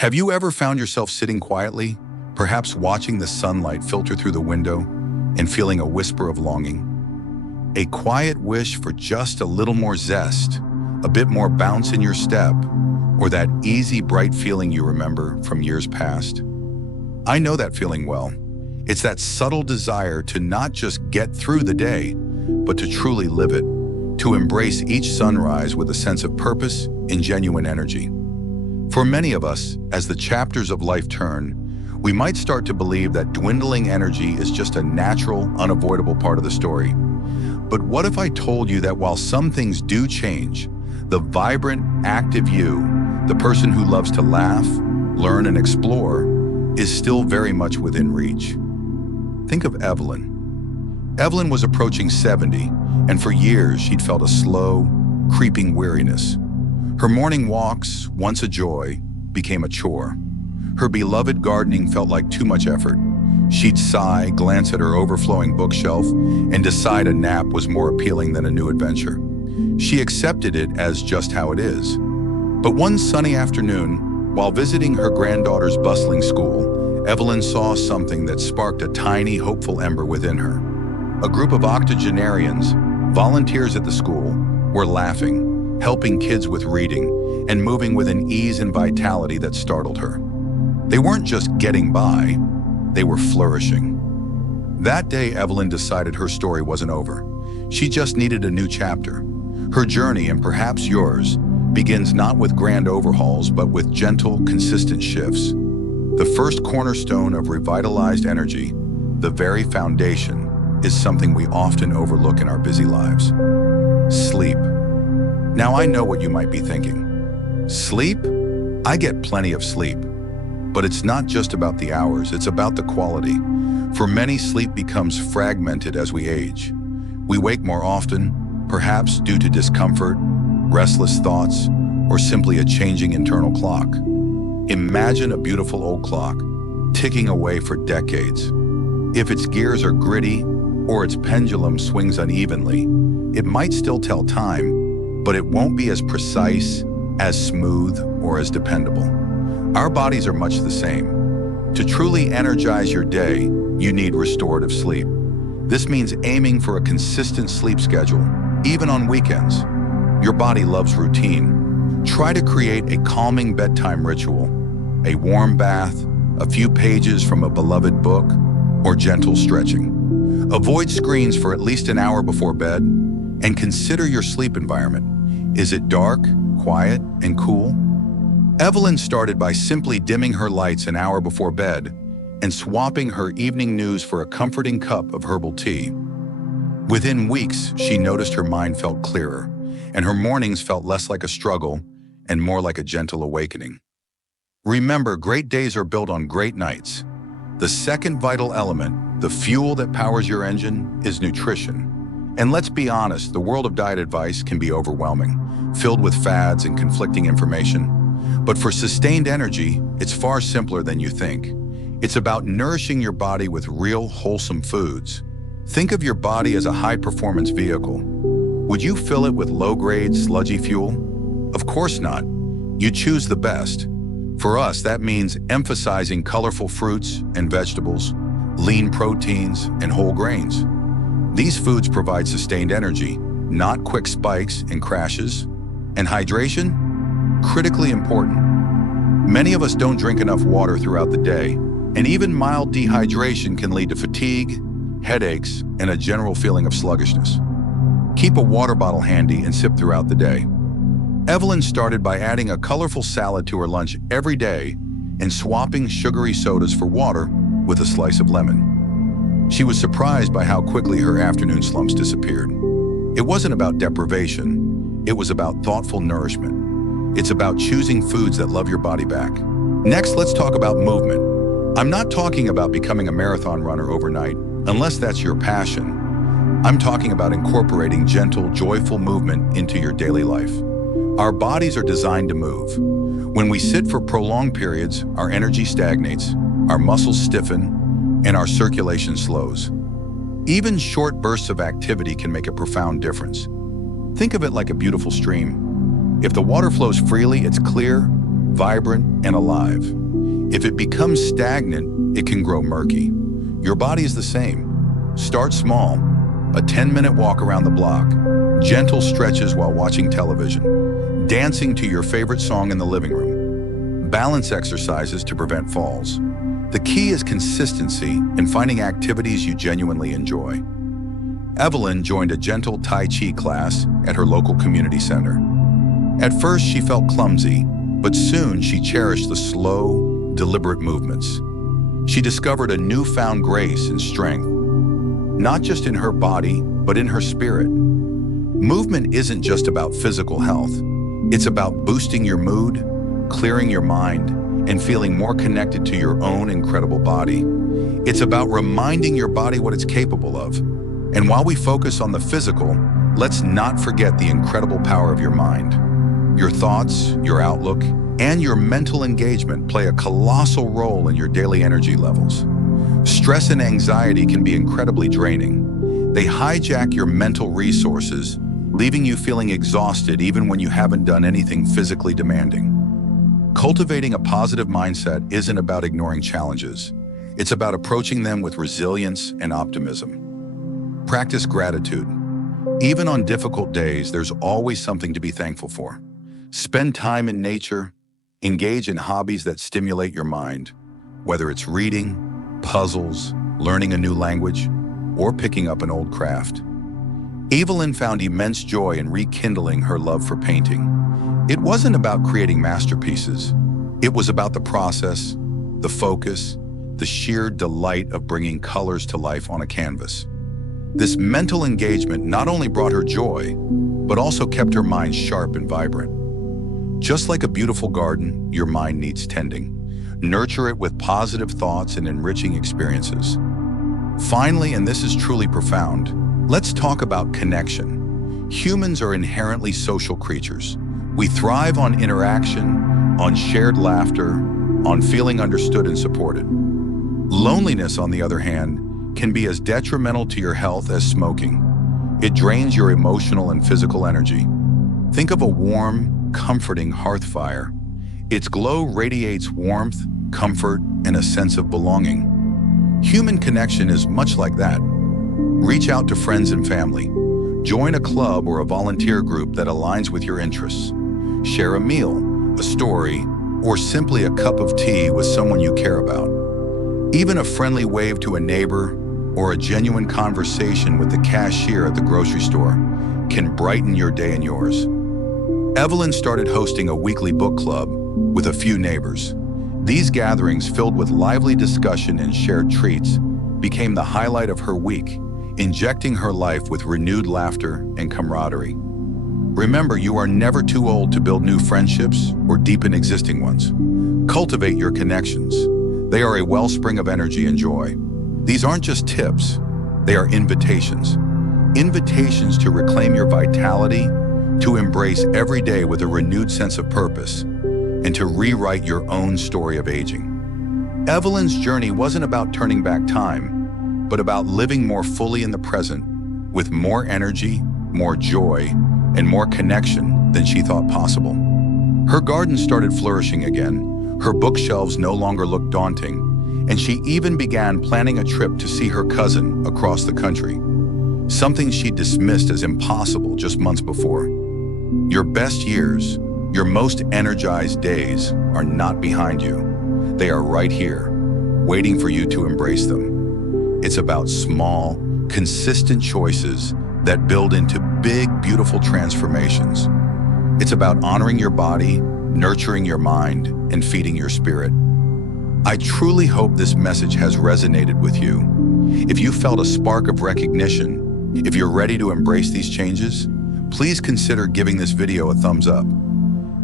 Have you ever found yourself sitting quietly, perhaps watching the sunlight filter through the window and feeling a whisper of longing? A quiet wish for just a little more zest, a bit more bounce in your step, or that easy, bright feeling you remember from years past? I know that feeling well. It's that subtle desire to not just get through the day, but to truly live it, to embrace each sunrise with a sense of purpose and genuine energy. For many of us, as the chapters of life turn, we might start to believe that dwindling energy is just a natural, unavoidable part of the story. But what if I told you that while some things do change, the vibrant, active you, the person who loves to laugh, learn, and explore, is still very much within reach? Think of Evelyn. Evelyn was approaching 70, and for years she'd felt a slow, creeping weariness. Her morning walks, once a joy, became a chore. Her beloved gardening felt like too much effort. She'd sigh, glance at her overflowing bookshelf, and decide a nap was more appealing than a new adventure. She accepted it as just how it is. But one sunny afternoon, while visiting her granddaughter's bustling school, Evelyn saw something that sparked a tiny, hopeful ember within her. A group of octogenarians, volunteers at the school, were laughing, helping kids with reading, and moving with an ease and vitality that startled her. They weren't just getting by, they were flourishing. That day, Evelyn decided her story wasn't over. She just needed a new chapter. Her journey, and perhaps yours, begins not with grand overhauls, but with gentle, consistent shifts. The first cornerstone of revitalized energy, the very foundation, is something we often overlook in our busy lives: sleep. Now, I know what you might be thinking. Sleep? I get plenty of sleep. But it's not just about the hours, it's about the quality. For many, sleep becomes fragmented as we age. We wake more often, perhaps due to discomfort, restless thoughts, or simply a changing internal clock. Imagine a beautiful old clock, ticking away for decades. If its gears are gritty, or its pendulum swings unevenly, it might still tell time, but it won't be as precise, as smooth, or as dependable. Our bodies are much the same. To truly energize your day, you need restorative sleep. This means aiming for a consistent sleep schedule, even on weekends. Your body loves routine. Try to create a calming bedtime ritual, a warm bath, a few pages from a beloved book, or gentle stretching. Avoid screens for at least an hour before bed, and consider your sleep environment. Is it dark, quiet, and cool? Evelyn started by simply dimming her lights an hour before bed and swapping her evening news for a comforting cup of herbal tea. Within weeks, she noticed her mind felt clearer, and her mornings felt less like a struggle and more like a gentle awakening. Remember, great days are built on great nights. The second vital element, the fuel that powers your engine, is nutrition. And let's be honest, the world of diet advice can be overwhelming, filled with fads and conflicting information. But for sustained energy, it's far simpler than you think. It's about nourishing your body with real, wholesome foods. Think of your body as a high-performance vehicle. Would you fill it with low-grade, sludgy fuel? Of course not. You choose the best. For us, that means emphasizing colorful fruits and vegetables, lean proteins, and whole grains. These foods provide sustained energy, not quick spikes and crashes. And hydration? Critically important. Many of us don't drink enough water throughout the day, and even mild dehydration can lead to fatigue, headaches, and a general feeling of sluggishness. Keep a water bottle handy and sip throughout the day. Evelyn started by adding a colorful salad to her lunch every day and swapping sugary sodas for water with a slice of lemon. She was surprised by how quickly her afternoon slumps disappeared. It wasn't about deprivation, it was about thoughtful nourishment. It's about choosing foods that love your body back. Next, let's talk about movement. I'm not talking about becoming a marathon runner overnight, unless that's your passion. I'm talking about incorporating gentle, joyful movement into your daily life. Our bodies are designed to move. When we sit for prolonged periods, our energy stagnates, our muscles stiffen, and our circulation slows. Even short bursts of activity can make a profound difference. Think of it like a beautiful stream. If the water flows freely, it's clear, vibrant, and alive. If it becomes stagnant, it can grow murky. Your body is the same. Start small, a 10-minute walk around the block, gentle stretches while watching television, dancing to your favorite song in the living room, balance exercises to prevent falls. The key is consistency and finding activities you genuinely enjoy. Evelyn joined a gentle Tai Chi class at her local community center. At first, she felt clumsy, but soon she cherished the slow, deliberate movements. She discovered a newfound grace and strength, not just in her body, but in her spirit. Movement isn't just about physical health. It's about boosting your mood, clearing your mind, and feeling more connected to your own incredible body. It's about reminding your body what it's capable of. And while we focus on the physical, let's not forget the incredible power of your mind. Your thoughts, your outlook, and your mental engagement play a colossal role in your daily energy levels. Stress and anxiety can be incredibly draining. They hijack your mental resources, leaving you feeling exhausted even when you haven't done anything physically demanding. Cultivating a positive mindset isn't about ignoring challenges. It's about approaching them with resilience and optimism. Practice gratitude. Even on difficult days, there's always something to be thankful for. Spend time in nature, engage in hobbies that stimulate your mind, whether it's reading, puzzles, learning a new language, or picking up an old craft. Evelyn found immense joy in rekindling her love for painting. It wasn't about creating masterpieces. It was about the process, the focus, the sheer delight of bringing colors to life on a canvas. This mental engagement not only brought her joy, but also kept her mind sharp and vibrant. Just like a beautiful garden, your mind needs tending. Nurture it with positive thoughts and enriching experiences. Finally, and this is truly profound, let's talk about connection. Humans are inherently social creatures. We thrive on interaction, on shared laughter, on feeling understood and supported. Loneliness, on the other hand, can be as detrimental to your health as smoking. It drains your emotional and physical energy. Think of a warm, comforting hearth fire. Its glow radiates warmth, comfort, and a sense of belonging. Human connection is much like that. Reach out to friends and family. Join a club or a volunteer group that aligns with your interests. Share a meal, a story, or simply a cup of tea with someone you care about. Even a friendly wave to a neighbor or a genuine conversation with the cashier at the grocery store can brighten your day and yours. Evelyn started hosting a weekly book club with a few neighbors. These gatherings, filled with lively discussion and shared treats, became the highlight of her week, injecting her life with renewed laughter and camaraderie. Remember, you are never too old to build new friendships or deepen existing ones. Cultivate your connections. They are a wellspring of energy and joy. These aren't just tips, they are invitations. Invitations to reclaim your vitality, to embrace every day with a renewed sense of purpose, and to rewrite your own story of aging. Evelyn's journey wasn't about turning back time, but about living more fully in the present, with more energy, more joy, and more connection than she thought possible. Her garden started flourishing again, her bookshelves no longer looked daunting, and she even began planning a trip to see her cousin across the country, something she dismissed as impossible just months before. Your best years, your most energized days are not behind you. They are right here, waiting for you to embrace them. It's about small, consistent choices that build into big, beautiful transformations. It's about honoring your body, nurturing your mind, and feeding your spirit. I truly hope this message has resonated with you. If you felt a spark of recognition, if you're ready to embrace these changes, please consider giving this video a thumbs up.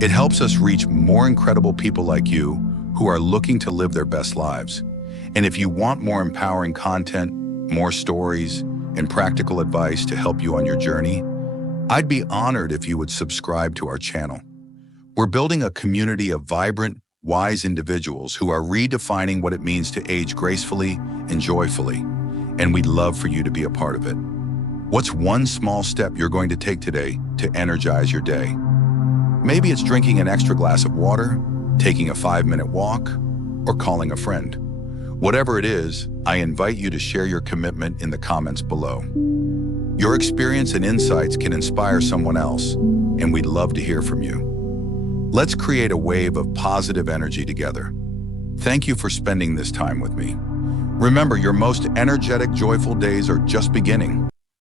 It helps us reach more incredible people like you who are looking to live their best lives. And if you want more empowering content, more stories, and practical advice to help you on your journey, I'd be honored if you would subscribe to our channel. We're building a community of vibrant, wise individuals who are redefining what it means to age gracefully and joyfully, and we'd love for you to be a part of it. What's one small step you're going to take today to energize your day? Maybe it's drinking an extra glass of water, taking a 5-minute walk, or calling a friend. Whatever it is, I invite you to share your commitment in the comments below. Your experience and insights can inspire someone else, and we'd love to hear from you. Let's create a wave of positive energy together. Thank you for spending this time with me. Remember, your most energetic, joyful days are just beginning.